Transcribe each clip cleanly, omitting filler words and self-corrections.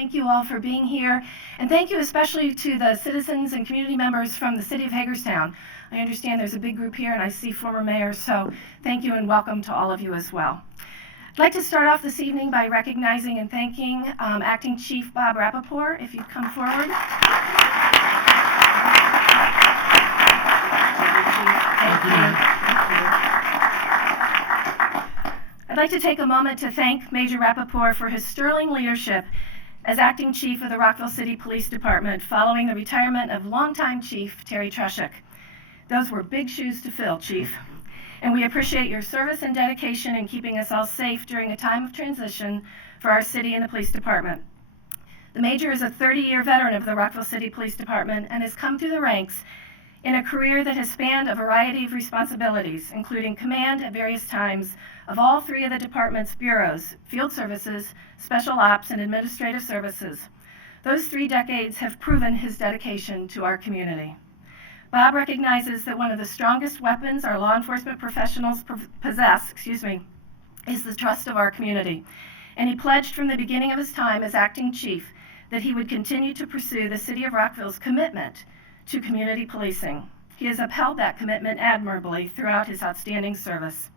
thank you all for being here. And thank you especially to the citizens and community members from the city of Hagerstown. I understand there's a big group here and I see former mayors, so thank you and welcome to all of you as well. I'd like to start off this evening by recognizing and thanking Acting Chief Bob Rappaport, if you'd come forward. Thank you. I'd like to take a moment to thank Major Rappaport for his sterling leadership as Acting Chief of the Rockville City Police Department following the retirement of longtime Chief Terry Trushik. Those were big shoes to fill, Chief, and we appreciate your service and dedication in keeping us all safe during a time of transition for our city and the police department. The Major is a 30-year veteran of the Rockville City Police Department and has come through the ranks in a career that has spanned a variety of responsibilities, including command at various times of all three of the department's bureaus, field services, special ops, and administrative services. Those 3 decades have proven his dedication to our community. Bob recognizes that one of the strongest weapons our law enforcement professionals possess, is the trust of our community. And he pledged from the beginning of his time as acting chief that he would continue to pursue the City of Rockville's commitment to community policing. He has upheld that commitment admirably throughout his outstanding service.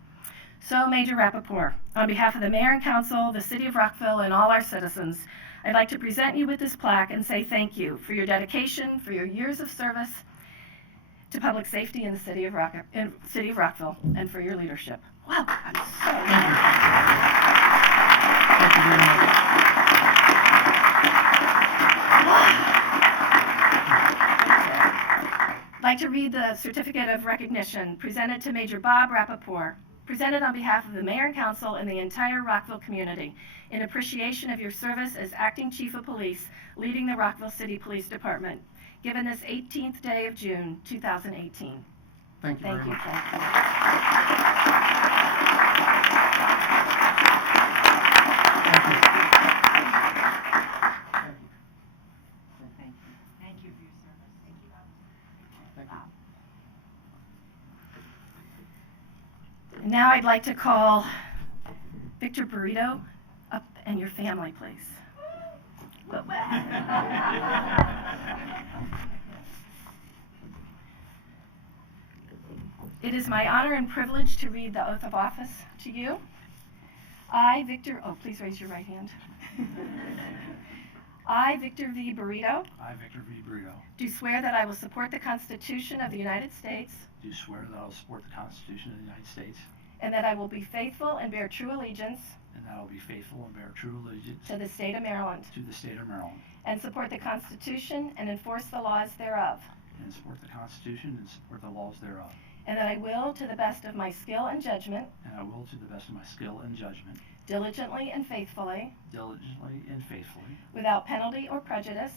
So, Major Rappaport, on behalf of the Mayor and Council, the City of Rockville, and all our citizens, I'd like to present you with this plaque and say thank you for your dedication, for your years of service to public safety in the City of Rockville, and for your leadership. Wow, I'm so Thank you very much. I'd like to read the certificate of recognition presented to Major Bob Rappaport, presented on behalf of the Mayor and Council and the entire Rockville community in appreciation of your service as Acting Chief of Police leading the Rockville City Police Department, given this 18th day of June, 2018. Thank you very much. Thank you. And now I'd like to call Victor Brito up and your family, please. It is my honor and privilege to read the oath of office to you. I, Victor, please raise your right hand. I, Victor V. Brito, I, Victor V. Brito, do swear that I will support the Constitution of the United States do swear that I will support the Constitution of the United States and that I will be faithful and bear true allegiance and that I will be faithful and bear true allegiance to the state of Maryland to the state of Maryland and support the Constitution and enforce the laws thereof, and support the Constitution and support the laws thereof, and that I will, to the best of my skill and judgment, and I will, to the best of my skill and judgment, diligently and faithfully, without penalty or prejudice,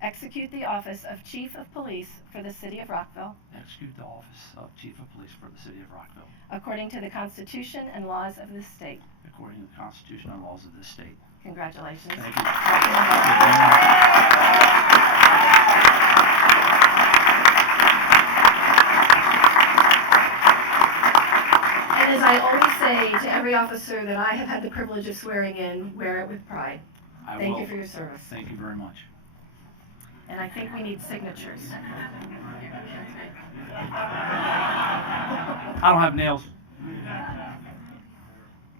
execute the office of Chief of Police for the City of Rockville, execute the office of Chief of Police for the City of Rockville, according to the Constitution and laws of this state. according to the Constitution and laws of this state. Congratulations. Thank you. And as I always say to every officer that I have had the privilege of swearing in, wear it with pride. Thank you for your service. Thank you very much. And I think we need signatures. I don't have nails.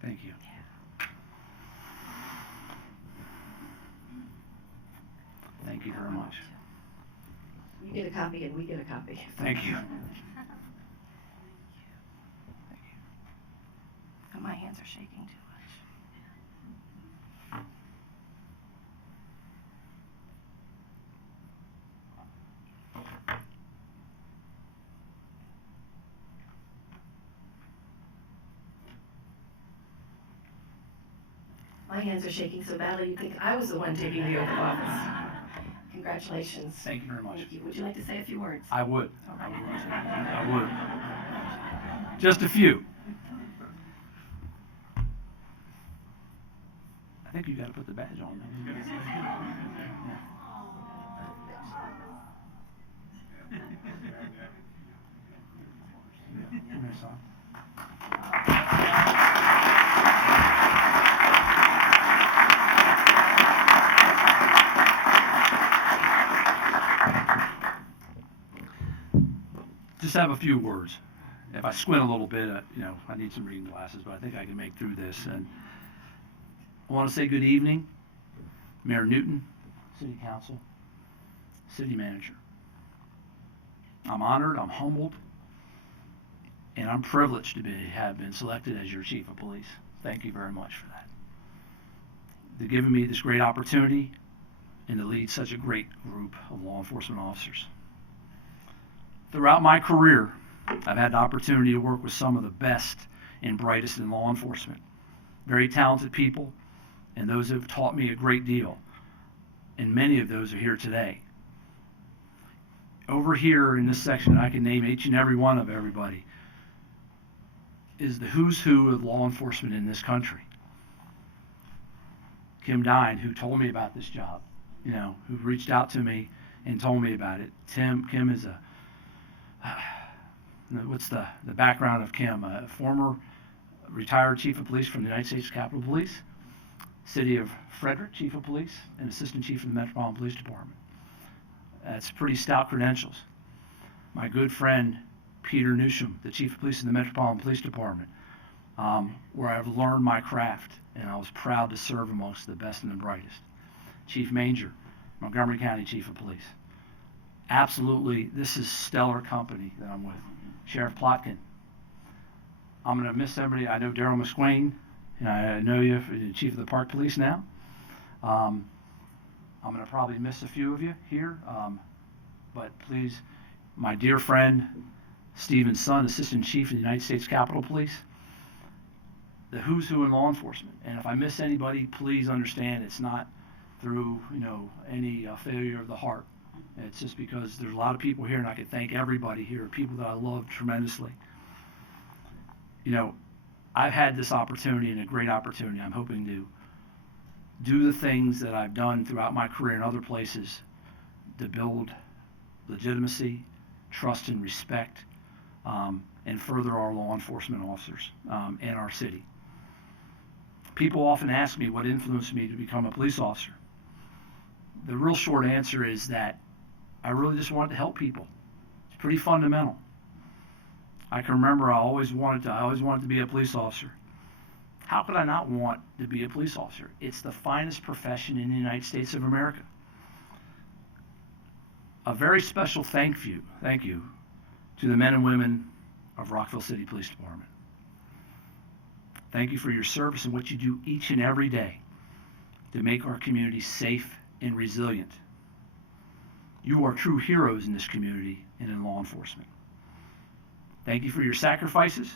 Thank you. Thank you very much. You get a copy and we get a copy. Thank you. Oh, my hands are shaking too much. My hands are shaking so badly you'd think I was the one taking the oath of office. Congratulations. Thank you very much. Thank you. Would you like to say a few words? I would. All right. I would. Just a few. I think you got to put the badge on. just have a few words. If I squint a little bit, I need some reading glasses, but I think I can make through this. And I want to say good evening, Mayor Newton, City Council, City Manager. I'm honored, I'm humbled, and I'm privileged to have been selected as your Chief of Police. Thank you very much for that. They've given me this great opportunity and to lead such a great group of law enforcement officers. Throughout my career, I've had the opportunity to work with some of the best and brightest in law enforcement. Very talented people, and those who have taught me a great deal. And many of those are here today. Over here in this section, I can name each and every one of everybody, is the who's who of law enforcement in this country. Kim Dine, who told me about this job, who reached out to me and told me about it. Kim is what's the background of Kim? A former retired Chief of Police from the United States Capitol Police, City of Frederick Chief of Police, and Assistant Chief of the Metropolitan Police Department. That's pretty stout credentials. My good friend, Peter Newsham, the Chief of Police in the Metropolitan Police Department, where I've learned my craft, and I was proud to serve amongst the best and the brightest. Chief Manger, Montgomery County Chief of Police. Absolutely, this is stellar company that I'm with. Sheriff Plotkin. I'm going to miss everybody. I know Daryl McSwain, and I know you, Chief of the Park Police now. I'm going to probably miss a few of you here, but please, my dear friend, Stephen Sun, Assistant Chief of the United States Capitol Police, the who's who in law enforcement. And if I miss anybody, please understand it's not through, any failure of the heart. It's just because there's a lot of people here, and I can thank everybody here, people that I love tremendously. I've had this opportunity, and a great opportunity. I'm hoping to do the things that I've done throughout my career in other places to build legitimacy, trust, and respect, and further our law enforcement officers in our city. People often ask me what influenced me to become a police officer. The real short answer is that I really just wanted to help people. It's pretty fundamental. I can remember I always wanted to be a police officer. How could I not want to be a police officer? It's the finest profession in the United States of America. A very special thank you to the men and women of Rockville City Police Department. Thank you for your service and what you do each and every day to make our community safe and resilient. You are true heroes in this community and in law enforcement. Thank you for your sacrifices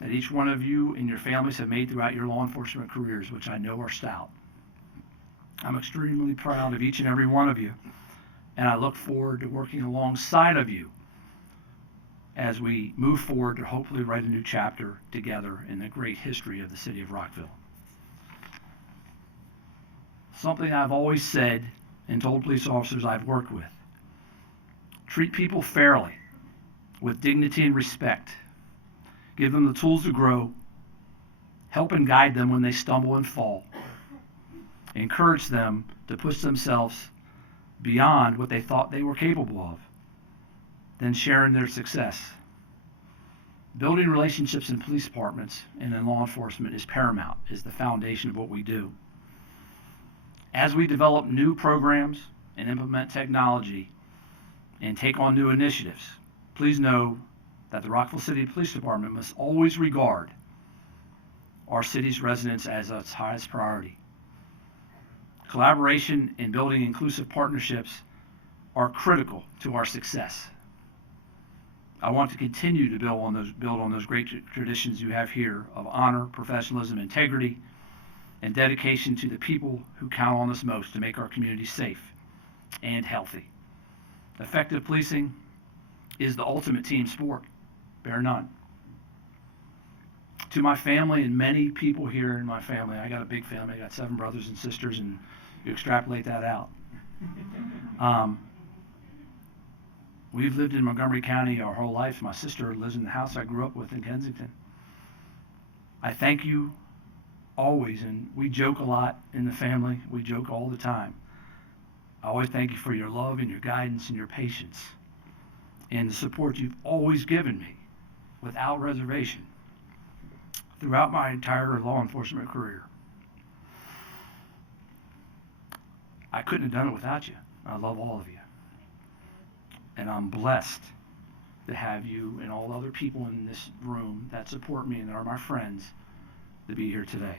that each one of you and your families have made throughout your law enforcement careers, which I know are stout. I'm extremely proud of each and every one of you, and I look forward to working alongside of you as we move forward to hopefully write a new chapter together in the great history of the city of Rockville. Something I've always said and told police officers I've worked with: treat people fairly, with dignity and respect. Give them the tools to grow. Help and guide them when they stumble and fall. Encourage them to push themselves beyond what they thought they were capable of. Then share in their success. Building relationships in police departments and in law enforcement is paramount, is the foundation of what we do. As we develop new programs and implement technology and take on new initiatives, please know that the Rockville City Police Department must always regard our city's residents as its highest priority. Collaboration and building inclusive partnerships are critical to our success. I want to continue to build on those great traditions you have here of honor, professionalism, integrity, and dedication to the people who count on us most to make our community safe and healthy. Effective policing is the ultimate team sport, bear none. To my family and many people here in my family, I got a big family, I got 7 brothers and sisters, and you extrapolate that out. We've lived in Montgomery County our whole life. My sister lives in the house I grew up with in Kensington. I thank you always, and we joke a lot in the family. We joke all the time. I always thank you for your love and your guidance and your patience. and the support you've always given me without reservation throughout my entire law enforcement career. I couldn't have done it without you. I love all of you. And I'm blessed to have you and all other people in this room that support me and are my friends to be here today.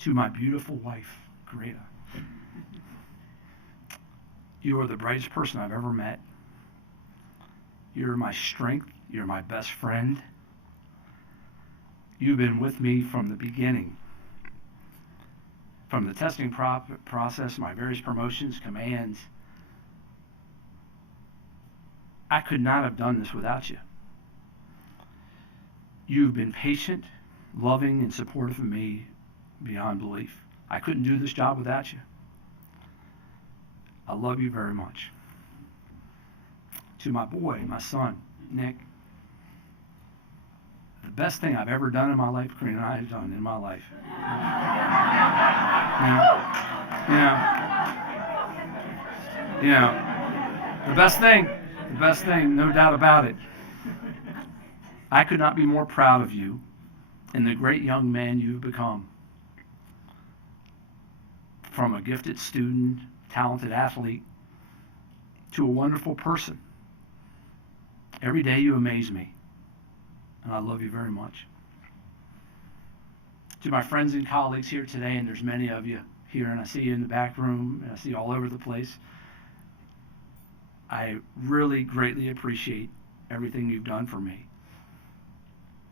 To my beautiful wife, Greta, you are the brightest person I've ever met. You're my strength. You're my best friend. You've been with me from the beginning. From the testing process, my various promotions, commands. I could not have done this without you. You've been patient, loving, and supportive of me beyond belief. I couldn't do this job without you. I love you very much. To my boy, my son, Nick, the best thing I've ever done in my life, Karina and I have done in my life. The best thing, no doubt about it. I could not be more proud of you and the great young man you've become. From a gifted student, talented athlete, to a wonderful person. Every day you amaze me, and I love you very much. To my friends and colleagues here today, and there's many of you here, and I see you in the back room, and I see you all over the place, I really greatly appreciate everything you've done for me.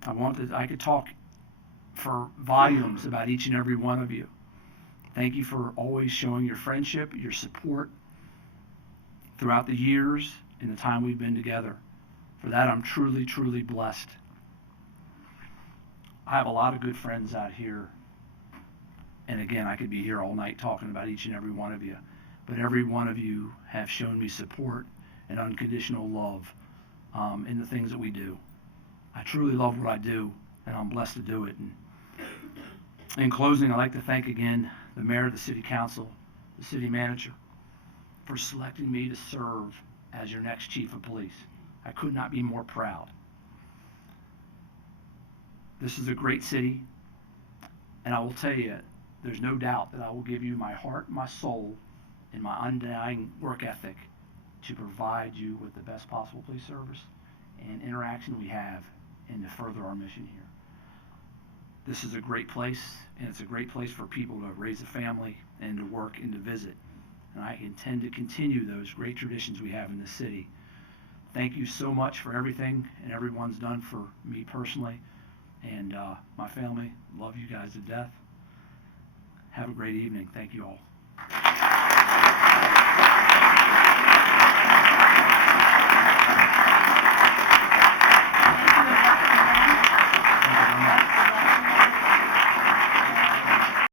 I could talk for volumes about each and every one of you. Thank you for always showing your friendship, your support throughout the years and the time we've been together. For that, I'm truly, truly blessed. I have a lot of good friends out here. And again, I could be here all night talking about each and every one of you. But every one of you have shown me support and unconditional love in the things that we do. I truly love what I do, and I'm blessed to do it. And in closing, I'd like to thank again the mayor, the city council, the city manager for selecting me to serve as your next chief of police. I could not be more proud. This is a great city, and I will tell you, there's no doubt that I will give you my heart, my soul, and my undying work ethic to provide you with the best possible police service and interaction we have and to further our mission here. This is a great place, and it's a great place for people to raise a family and to work and to visit. And I intend to continue those great traditions we have in this city. Thank you so much for everything and everyone's done for me personally and my family. Love you guys to death. Have a great evening. Thank you all.